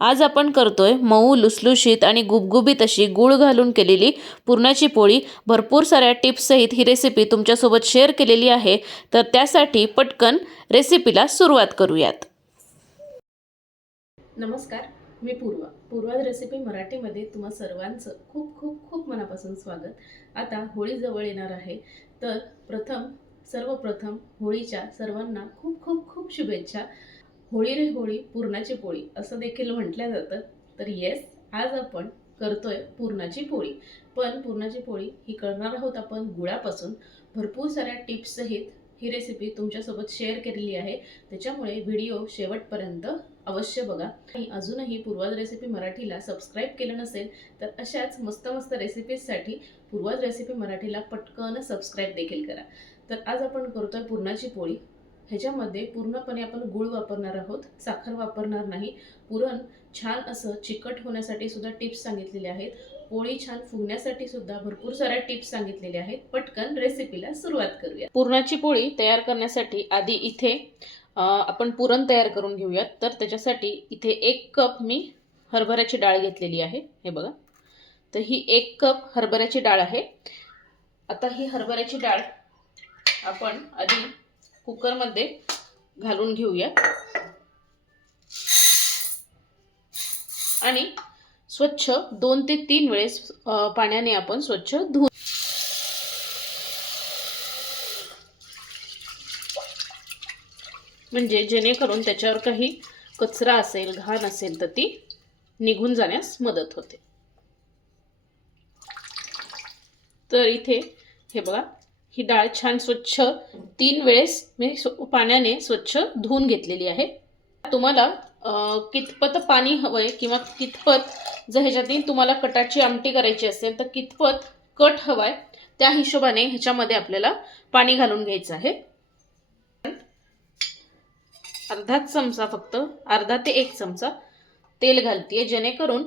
आज आपण करतोय मऊ लुसलुशीत आणि गुबगुबीत अशी गूळ घालून केलेली पुरणाची पोळी. भरपूर साऱ्या टिप्ससहित ही रेसिपी तुमच्यासोबत शेअर केलेली आहे. तर त्यासाठी पटकन रेसिपीला सुरुवात करूयात. नमस्कार मी पूर्वा. पूर्वा रेसिपी मराठीमध्ये तुम्हा सर्वांचं खूप खूप खूप मनापासून स्वागत. आता होळी जवळ येणार आहे. तर प्रथम सर्वप्रथम होळीच्या सर्वांना खूप खूप खूप शुभेच्छा. होळी रे होळी पुरणाची पोळी असं देखील म्हटलं जातं. तर येस आज आपण करतोय पुरणाची पोळी. पण पुरणाची पोळी ही करणार आहोत आपण गुळापासून. भरपूर साऱ्या टिप्ससहित ही रेसिपी तुमच्यासोबत शेअर केलेली आहे. त्याच्यामुळे व्हिडिओ शेवटपर्यंत अवश्य बघा. आणि अजूनही पूर्वाज रेसिपी मराठीला सबस्क्राईब केलं नसेल तर अशाच मस्त मस्त रेसिपीजसाठी पूर्वाज रेसिपी मराठीला पटकन सबस्क्राईब देखील करा. तर आज आपण करतोय पुरणाची पोळी. ह्याच्यामध्ये पूर्णपणे आपण गूळ वापरणार आहोत साखर वापरणार नाही. पुरण छान असं चिकट होण्यासाठी सुद्धा टिप्स सांगितलेले आहेत. पोळी छान फुगण्यासाठी सुद्धा भरपूर साऱ्या टिप्स सांगितलेल्या आहेत. पटकन रेसिपीला सुरुवात करूया पुरणाची पोळी तयार करण्यासाठी आधी इथे आपण पुरण तयार करून घेऊयात. तर त्याच्यासाठी इथे एक कप मी हरभऱ्याची डाळ घेतलेली आहे. हे बघा. तर ही एक कप हरभऱ्याची डाळ आहे. आता ही हरभऱ्याची डाळ आपण आधी कुकरमध्ये घालून घेऊया आणि स्वच्छ दोन ते तीन वेळेस पाण्याने आपण स्वच्छ धुवून म्हणजे जेणेकरून त्याच्यावर काही कचरा असेल घाण असेल तर ती निघून जाण्यास मदत होते. तर इथे हे बघा ही डाळ छान स्वच्छ तीन वेळेस मी स्व- पाण्याने स्वच्छ धुवून घेतलेली आहे. तुम्हाला कितपत पाणी हवंय किंवा कितपत जर ह्याच्यातील तुम्हाला कटाची आमटी करायची असेल तर कितपत कट हवाय त्या हिशोबाने ह्याच्यामध्ये आपल्याला पाणी घालून घ्यायचं आहे. अर्धाच चमचा फक्त अर्धा ते एक चमचा तेल घालतीये जेणेकरून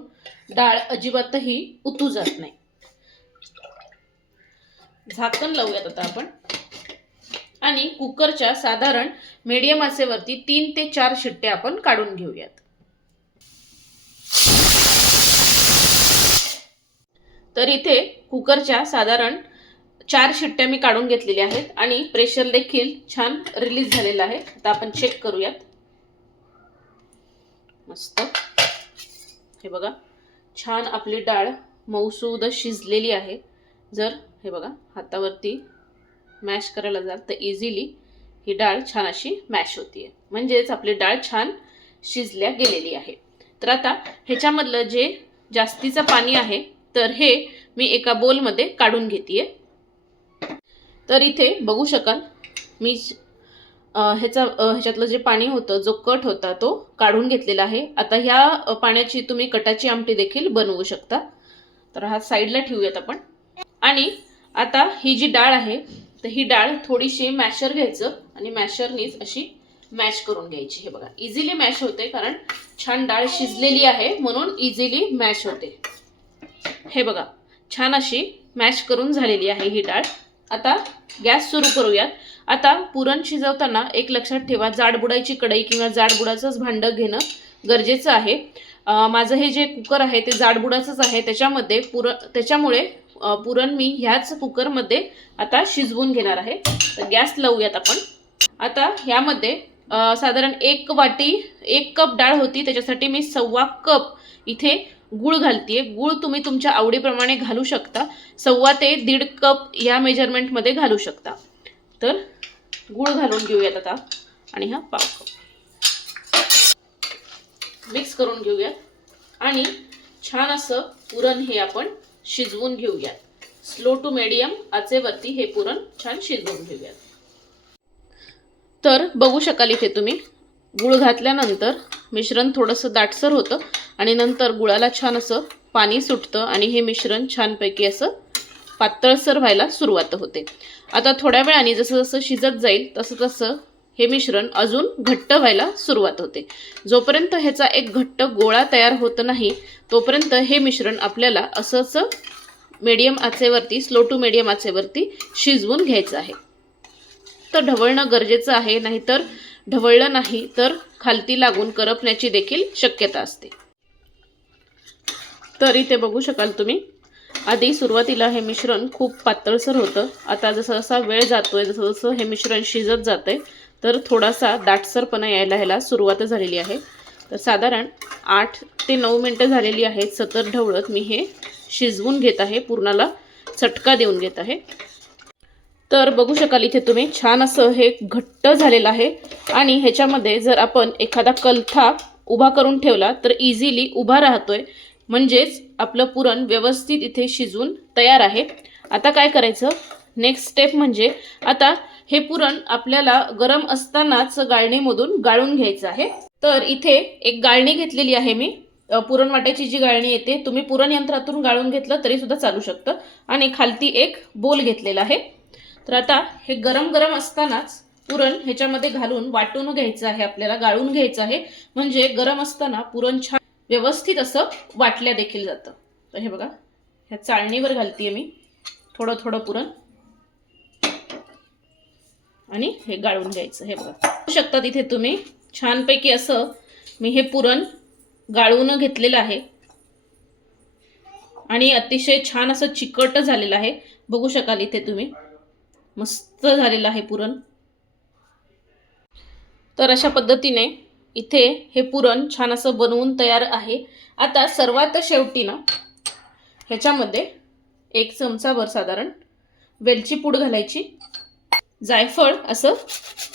डाळ अजिबातही उतू जात नाही. झाकण लावूयात आता आपण. आणि कुकरच्या साधारण मीडियम आसेवरती तीन ते चार शिट्ट्या आपण काढून घेऊयात. तर इथे कुकरच्या साधारण चार शिट्ट्या मी काढून घेतलेल्या आहेत आणि प्रेशर देखील छान रिलीज झालेलं आहे. आता आपण चेक करूयात. मस्त. हे बघा छान आपली डाळ मऊसूद शिजलेली आहे. जर हे बघा हातावरती मॅश करायला जाल तर इझिली ही डाळ छान अशी मॅश होती आहे म्हणजेच आपली डाळ छान शिजल्या गेलेली आहे. तर आता ह्याच्यामधलं जे जास्तीचं पाणी आहे तर हे मी एका बोलमध्ये काढून घेते तर इथे बघू शकाल मी ह्याचा ह्याच्यातलं जे पाणी होतं जो कट होता तो काढून घेतलेला आहे. आता ह्या पाण्याची तुम्ही कटाची आमटी देखील बनवू शकता. तर हा साईडला ठेवूयात आपण. आणि आता ही जी डाळ आहे तर ही डाळ थोडीशी मॅशर घ्यायचं आणि मॅशरनीच अशी मॅश करून घ्यायची. हे बघा इझिली मॅश होते कारण छान डाळ शिजलेली आहे म्हणून इझिली मॅश होते. हे बघा छान अशी मॅश करून झालेली आहे ही डाळ. आता गॅस सुरू करूयात. आता पुरण शिजवताना एक लक्षात ठेवा जाडबुडाची कढई किंवा जाडबुडाचंच भांडं घेणं गरजेचं आहे. माझं हे जे कुकर आहे ते जाडबुडाचंच आहे. त्याच्यामध्ये पुर त्याच्यामुळे पुरण मी ह्याच कुकरमध्ये आता शिजवून घेणार आहे. तर गॅस लावूयात आपण. आता ह्यामध्ये साधारण एक वाटी एक कप डाळ होती त्याच्यासाठी मी सव्वा कप इथे गूळ घालतीये. गूळ तुम्ही तुमच्या आवडीप्रमाणे घालू शकता. सव्वा ते दीड कप या मेजरमेंटमध्ये घालू शकता. तर गूळ घालून घेऊयात आता. आणि हा पाव कप. मिक्स करून घेऊयात. आणि छान असं पुरण हे आपण शिजवून घेऊयात. स्लो टू मिडियम आचेवरती हे पुरण छान शिजवून घेऊयात. तर बघू शकाल इथे तुम्ही गुळ घातल्यानंतर मिश्रण थोडंसं दाटसर होतं आणि नंतर गुळाला छान असं पाणी सुटतं आणि हे मिश्रण छानपैकी असं पातळसर व्हायला सुरुवात होते. आता थोड्या वेळाने जसं जसं शिजत जाईल तसं तसं हे मिश्रण अजून घट्ट व्हायला सुरुवात होते. जोपर्यंत ह्याचा एक घट्ट गोळा तयार होत नाही तोपर्यंत हे मिश्रण आपल्याला असंच मीडियम आचेवरती स्लो टू मीडियम आचेवरती शिजवून घ्यायचं आहे. तर ढवळणं गरजेचं आहे नाहीतर ढवळलं नाही तर खालती लागून करपण्याची देखील शक्यता असते. तर इथे बघू शकाल तुम्ही आधी सुरुवातीला हे मिश्रण खूप पातळसर होतं. आता जसं जसा वेळ जातोय जसं जसं हे मिश्रण शिजत जातंय तर थोडासा दाटसरपणा यायला ह्याला सुरुवात झालेली आहे. तर साधारण आठ ते नऊ मिनटं झालेली आहेत सतत ढवळत मी हे शिजवून घेत आहे पूर्णाला चटका देऊन घेत आहे. तर बघू शकाल इथे तुम्ही छान असं हे घट्ट झालेलं आहे आणि ह्याच्यामध्ये जर आपण एखादा कलथा उभा करून ठेवला तर इझिली उभा राहतोय. म्हणजेच आपलं पुरण व्यवस्थित इथे शिजून तयार आहे. आता काय करायचं? नेक्स्ट स्टेप म्हणजे आता हे पुरण आपल्याला गरम असतानाच गाळणीमधून गाळून घ्यायचं आहे. तर इथे एक गाळणी घेतलेली आहे मी. पुरण वाट्याची जी गाळणी येते तुम्ही पुरण यंत्रातून गाळून घेतलं तरी सुद्धा चालू शकतं. आणि खालती एक बोल घेतलेला आहे. तर आता हे गरम गरम असतानाच पुरण ह्याच्यामध्ये घालून वाटून घ्यायचं आहे. आपल्याला गाळून घ्यायचं आहे. म्हणजे गरम असताना पुरण छान व्यवस्थित असं वाटल्या देखील जातं. तर हे बघा ह्या चाळणीवर घालते मी. थोडं थोडं पुरण. आणि हे गाळून घ्यायचं हे बघा. बघू शकता इथे तुम्ही छानपैकी असं मी हे पुरण गाळून घेतलेलं आहे. आणि अतिशय छान असं चिकट झालेलं आहे. बघू शकाल इथे तुम्ही. मस्त झालेलं आहे पुरण. तर अशा पद्धतीने इथे हे पुरण छान असं बनवून तयार आहे. आता सर्वात शेवटी ना ह्याच्यामध्ये एक चमचाभर साधारण वेलची पूड घालायची. जायफळ असं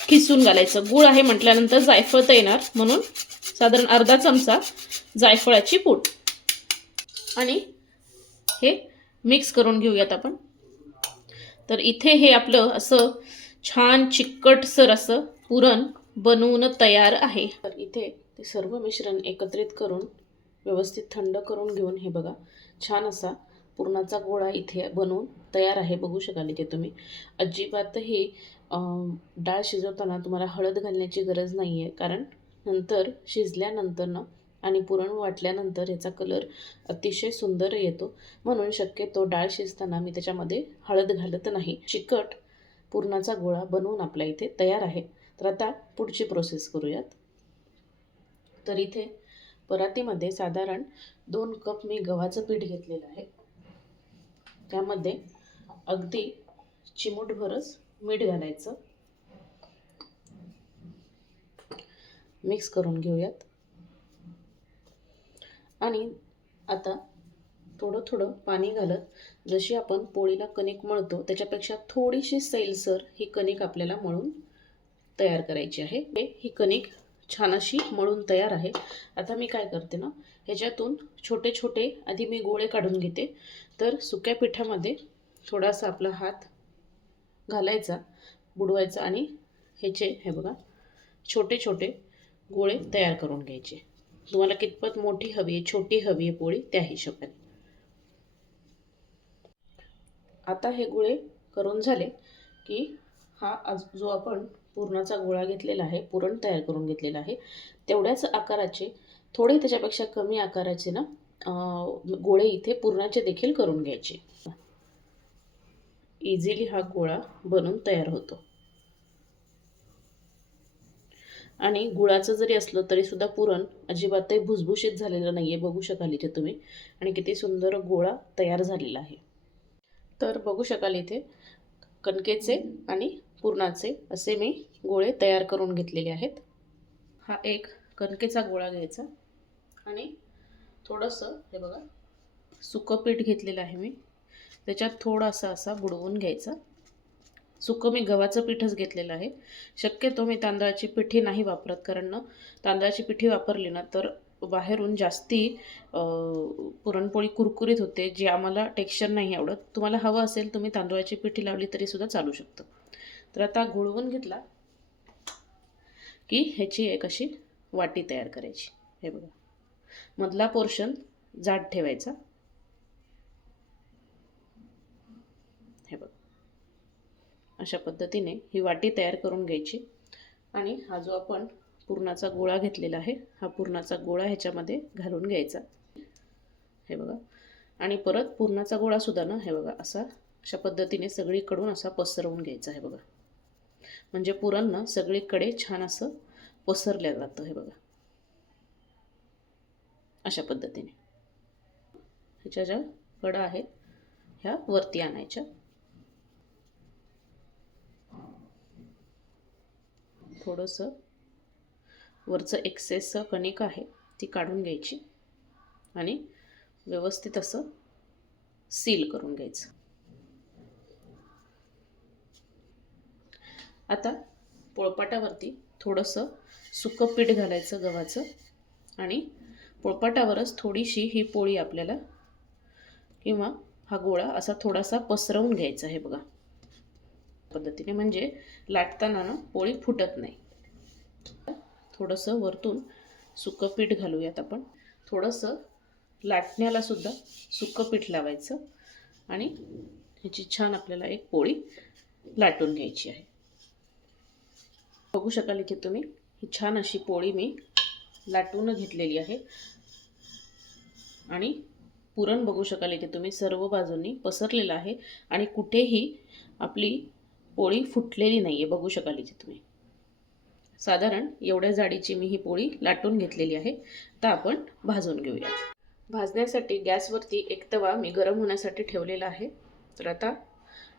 खिसून घालायचं. गूळ आहे म्हटल्यानंतर जायफळ तर येणार. म्हणून साधारण अर्धा चमचा जायफळाची पूड आणि हे मिक्स करून घेऊयात आपण. तर इथे हे आपलं असं छान चिकटसर असं पुरण बनवून तयार आहे. तर इथे ते सर्व मिश्रण एकत्रित करून व्यवस्थित थंड करून घेऊन हे बघा. छान असा पुरणाचा गोळा इथे बनवून तयार आहे. बघू शकाल इथे तुम्ही. अजिबातही डाळ शिजवताना तुम्हाला हळद घालण्याची गरज नाही आहे कारण नंतर शिजल्यानंतर ना आणि पुरण वाटल्यानंतर याचा कलर अतिशय सुंदर येतो. म्हणून शक्यतो डाळ शिजताना मी त्याच्यामध्ये हळद घालत नाही. चिकट पुरणाचा गोळा बनवून आपल्या इथे तयार आहे. तर आता पुढची प्रोसेस करूयात. तर इथे परातीमध्ये साधारण दोन कप मी गव्हाचं पीठ घेतलेलं आहे. त्यामध्ये अगदी चिमूटभरच मीठ घालायचं. मिक्स करून घेऊयात. आणि आता थोडं थोडं पाणी घालत जशी आपण पोळीला कणिक मळतो त्याच्यापेक्षा थोडीशी सैलसर ही कणिक आपल्याला मळून तयार करायची आहे. हे- ही कणिक छान अशी मळून तयार आहे. आता मी काय करते ना ह्याच्यातून छोटे छोटे आधी मी गोळे काढून घेते. तर सुक्या पिठामध्ये थोडासा आपला हात घालायचा बुडवायचा आणि ह्याचे हे बघा छोटे छोटे गोळे तयार करून घ्यायचे. तुम्हाला कितपत मोठी हवी आहे छोटी हवी आहे पोळी त्या हिशोबाने. आता हे गोळे करून झाले की हा आज जो आपण पुरणाचा गोळा घेतलेला आहे पुरण तयार करून घेतलेला आहे. तेवढ्याच आकाराचे थोडे त्याच्यापेक्षा कमी आकाराचे ना गोळे इथे पुरणाचे देखील करून घ्यायचे. इझिली हा गोळा बनून तयार होतो. आणि गुळाचं जरी असलं तरी सुद्धा पुरण अजिबातही भुसभुशीत झालेलं नाही आहे बघू शकाल इथे तुम्ही. आणि किती सुंदर गोळा तयार झालेला आहे. तर बघू शकाल इथे कणकेचे आणि पुरणाचे असे मी गोळे तयार करून घेतलेले आहेत. हा एक कणकेचा गोळा घ्यायचा आणि थोडंसं हे बघा सुकं पीठ घेतलेलं आहे मी. त्याच्यात थोडासा असा बुडवून घ्यायचा. सुकं मी गव्हाचं पीठच घेतलेलं आहे. शक्यतो मी तांदळाची पिठी नाही वापरत कारण ना तांदळाची पिठी वापरली ना तर बाहेरून जास्ती पुरणपोळी कुरकुरीत होते जे आम्हाला टेक्स्चर नाही आवडत. तुम्हाला हवं असेल तुम्ही तांदळाची पिठी लावली तरीसुद्धा चालू शकतं. तर आता घुळवून घेतला की ह्याची एक अशी वाटी तयार करायची. हे बघा. मधला पोर्शन जाड ठेवायचा. हे बघा. अशा पद्धतीने ही वाटी तयार करून घ्यायची. आणि हा जो आपण पुरणाचा गोळा घेतलेला आहे हा पुरणाचा गोळा ह्याच्यामध्ये घालून घ्यायचा. हे बघा. आणि परत पुरणाचा गोळा सुद्धा ना हे बघा असा अशा पद्धतीने सगळीकडून असा पसरवून घ्यायचा. हे बघा. म्हणजे पुरण ना सगळीकडे छान असं पसरल्या जातं हे बघा. अशा पद्धतीने. ह्याच्या ज्या कडा आहेत ह्या वरती आणायच्या. थोडंसं वरचं एक्सेस कणिक आहे ती काढून घ्यायची आणि व्यवस्थित असं सील करून घ्यायचं. आता पोळपाटावरती थोडंसं सुकं पीठ घालायचं गव्हाचं आणि पोळपाटावरच थोडीशी ही पोळी आपल्याला किंवा हा गोळा असा थोडासा पसरवून घ्यायचा आहे बघा. पद्धतीने म्हणजे लाटताना ना पोळी फुटत नाही. थोडंसं वरतून सुकं पीठ घालूयात आपण. थोडंसं लाटण्याला सुद्धा सुकं पीठ लावायचं आणि ह्याची छान आपल्याला एक पोळी लाटून घ्यायची आहे. बघू शकाल इथे तुम्ही. ही छान अशी पोळी मी लाटून घेतलेली आहे. आणि पुरण बघू शकाल इथे तुम्ही. सर्व बाजूंनी पसरलेलं आहे. आणि कुठेही आपली पोळी फुटलेली नाही आहे बघू शकाल इथे तुम्ही. साधारण एवढ्या जाडीची मी ही पोळी लाटून घेतलेली आहे. तर आपण भाजून घेऊया. भाजण्यासाठी गॅसवरती एक तवा मी गरम होण्यासाठी ठेवलेला आहे. तर आता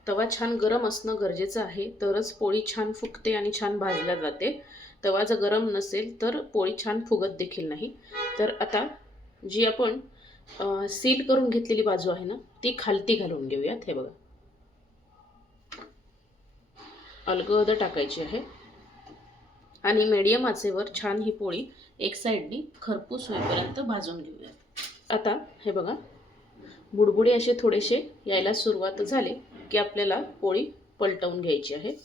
तवा छान गरम असणं गरजेचं आहे. तरच पोळी छान फुगते आणि छान भाजल्या जाते. तवा जर गरम नसेल तर पोळी छान फुगत देखील नाही. तर आता जी आपण सील करून घेतलेली बाजू आहे ना ती खालती घालून घेऊयात. हे बघा. अलगद टाकायची आहे. आणि मीडियम आचेवर छान ही पोळी एक साईडनी खरपूस होईपर्यंत भाजून घेऊयात. आता हे बघा. बुडबुडे असे थोडेसे यायला सुरुवात झाली की आपल्याला पोळी पलटवून घ्यायची आहे.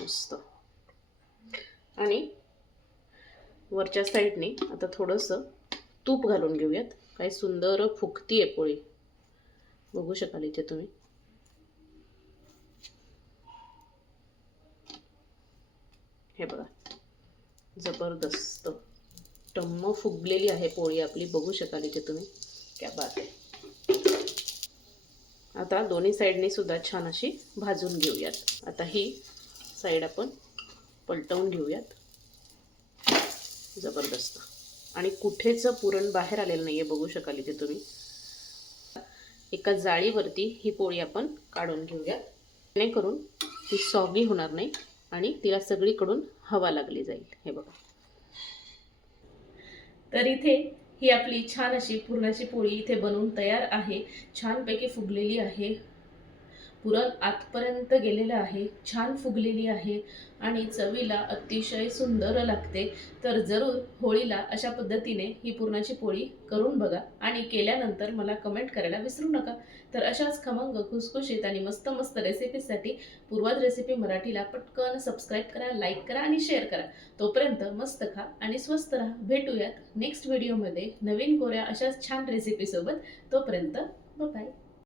मस्त. आणि वरच्या साईडने आता थोडंसं तूप घालून घेऊयात. काय सुंदर फुगती आहे पोळी. बघू शकाल इथे तुम्ही. हे बघा. जबरदस्त. टम्म फुगलेली आहे पोळी आपली. बघू शकाल इथे तुम्ही. क्या बात आहे. आता दोन्ही साईडने सुद्धा छान अशी भाजून घेऊयात. आता ही साईड आपण पलटवून घेऊयात. जबरदस्त. आणि कुठेच पुरण बाहेर आलेलं नाही आहे बघू शकाल इथे तुम्ही. एका जाळीवरती ही पोळी आपण काढून घेऊया जेणेकरून ती सॉगी होणार नाही आणि तिला सगळीकडून हवा लागली जाईल. हे बघा. तर इथे ही आपली छान अशी पुरणाची पोळी इथे बनवून तयार आहे. छानपैकी फुगलेली आहे. पुरण आतपर्यंत गेलेलं आहे छान फुगलेली आहे आणि चवीला अतिशय सुंदर लागते. तर जरूर होळीला अशा पद्धतीने ही पुरणाची पोळी करून बघा आणि केल्यानंतर मला कमेंट करायला विसरू नका. तर अशाच खमंग खुसखुशीत आणि मस्त मस्त रेसिपीसाठी पूर्वाद रेसिपी मराठीला पटकन सबस्क्राईब करा लाईक करा आणि शेअर करा. तोपर्यंत मस्त खा आणि स्वस्त राहा. भेटूयात नेक्स्ट व्हिडिओमध्ये नवीन कोऱ्या अशाच छान रेसिपीसोबत तोपर्यंत बाय